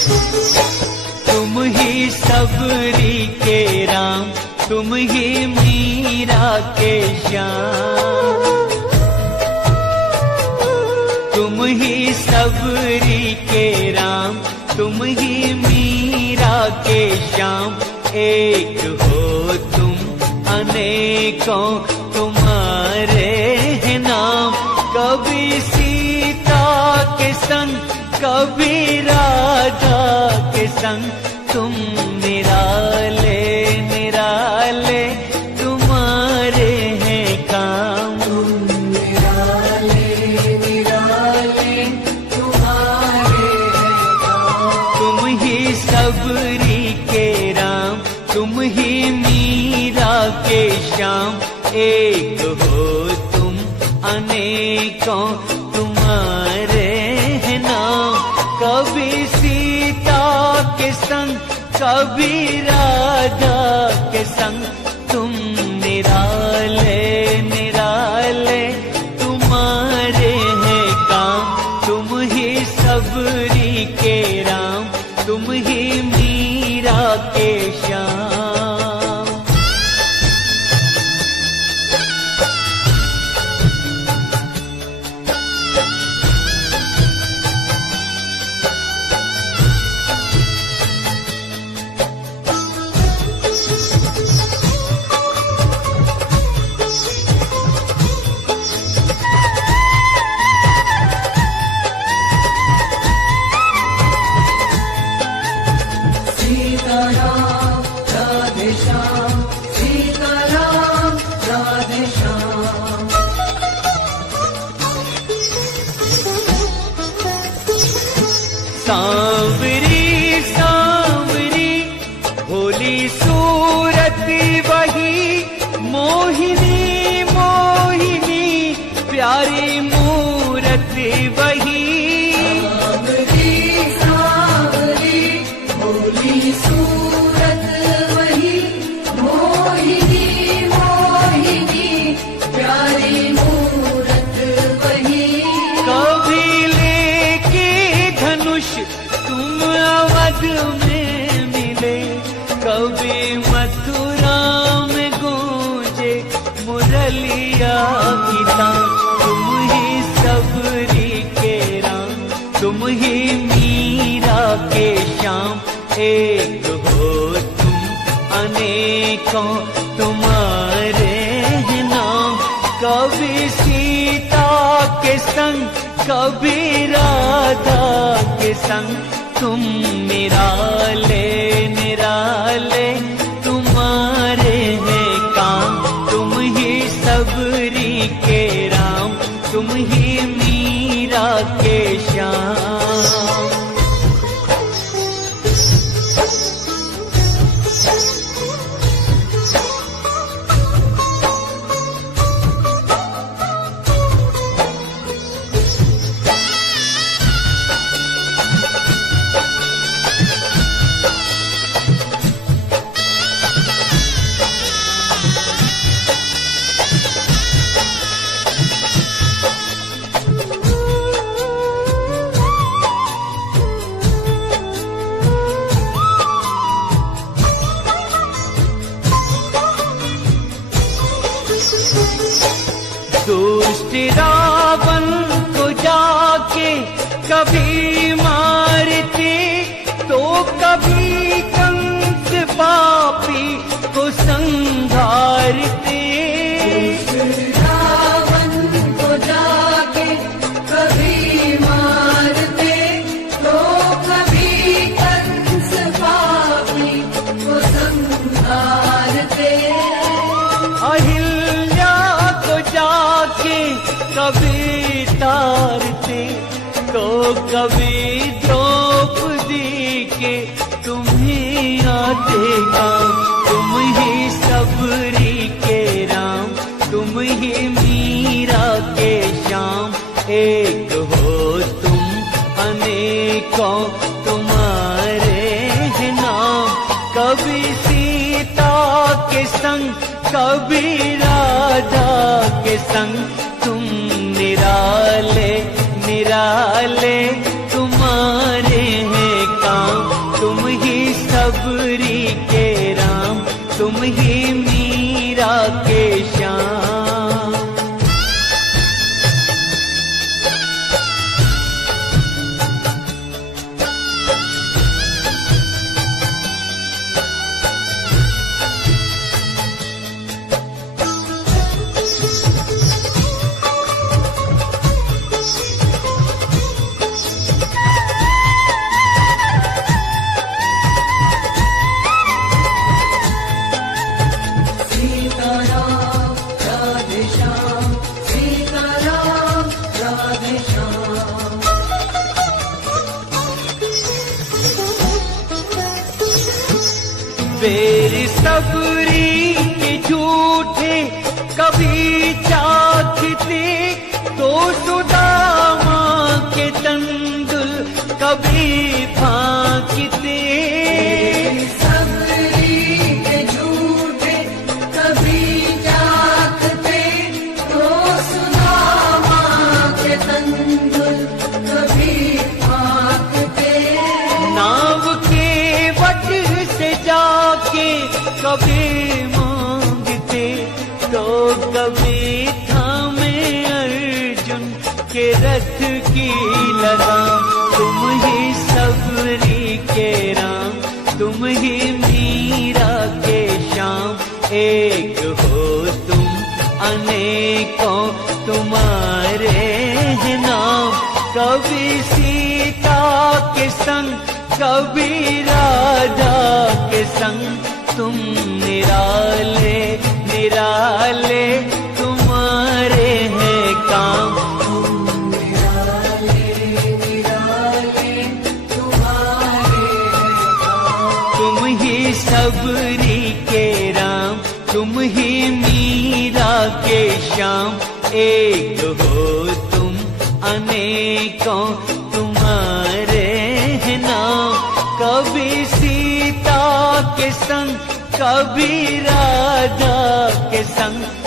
तुम ही सबरी के राम, तुम ही मीरा के श्याम। तुम ही सबरी के राम, तुम ही मीरा के श्याम। एक हो तुम अनेकों तुम्हारे हैं नाम। कभी सीता के संग, कभी राधा के संग, तुम निराले निराले तुम्हारे हैं काम। निराले निराले तुम्हारे हैं काम। तुम ही सबरी के राम, तुम ही मीरा के श्याम। एक हो तुम अनेकों तुम्हारे हैं नाम। कभी सीता के संग, कभी राधा के संग, तुम निराले निराले तुम्हारे हैं काम। तुम ही सबरी के राम, तुम ही मीरा के श्याम। सीताराम राधे श्याम, सीताराम राधे श्याम। सांवरी सांवरी भोली सूरत वही, मोहिनी मोहिनी प्यारी मूरत वही। सांवरी सांवरी भोली सूरत वही, मोहिनी मोहिनी प्यारी मूरत वही। कभी लेके धनुष तुम अवध में मिले, कभी मथुरा में गूंजे मुरलिया की तान। तुम ही सबरी के राम, तुम ही मीरा के श्याम। एक हो तुम अनेकों तुम्हारे हैं नाम। कभी सीता के संग, कभी राधा के संग, तुम निराले निराले तुम्हारे हैं काम। तुम ही सबरी के राम, तुम ही मीरा के श्याम। दुष्ट रावण को जाके कभी मारते, तो कभी कंस पापी को संहारते। रावण को जाके कभी मारते, तो कभी कंस पापी को संहारते। अहिल्या को जाके कभी तारते, तो कभी द्रौपदी के तुम्हें आते काम। तुम ही सबरी के राम, तुम ही मीरा के श्याम। एक हो तुम अनेकों तुम्हारे हैं नाम। कभी सीता के संग, कभी राधा के संग, तुम निराले निराले तुम्हारे हैं काम। बेर सबरी के झूठे कभी चाखते तो सुदामा के तंदुल कभी फांकते। सबरी के झूठे कभी चाखते तो सुदामा के तंदुल कभी फांकते। नाव के वट से जाके कभी मांगते तो कभी थामे अर्जुन के रथ की लगाम। तुम ही सबरी के राम, तुम ही मीरा के श्याम। एक हो तुम अनेकों तुम्हारे हैं नाम। कभी सीता के संग कभी राधा के संग तुम निराले निराले तुम्हारे हैं काम। निराले निराले तुम्हारे हैं काम। तुम ही सबरी के राम, तुम ही मीरा के श्याम। एक हो तुम अनेकों तुम्हारे हैं नाम। कभी सीता के संग कभी राधा के संग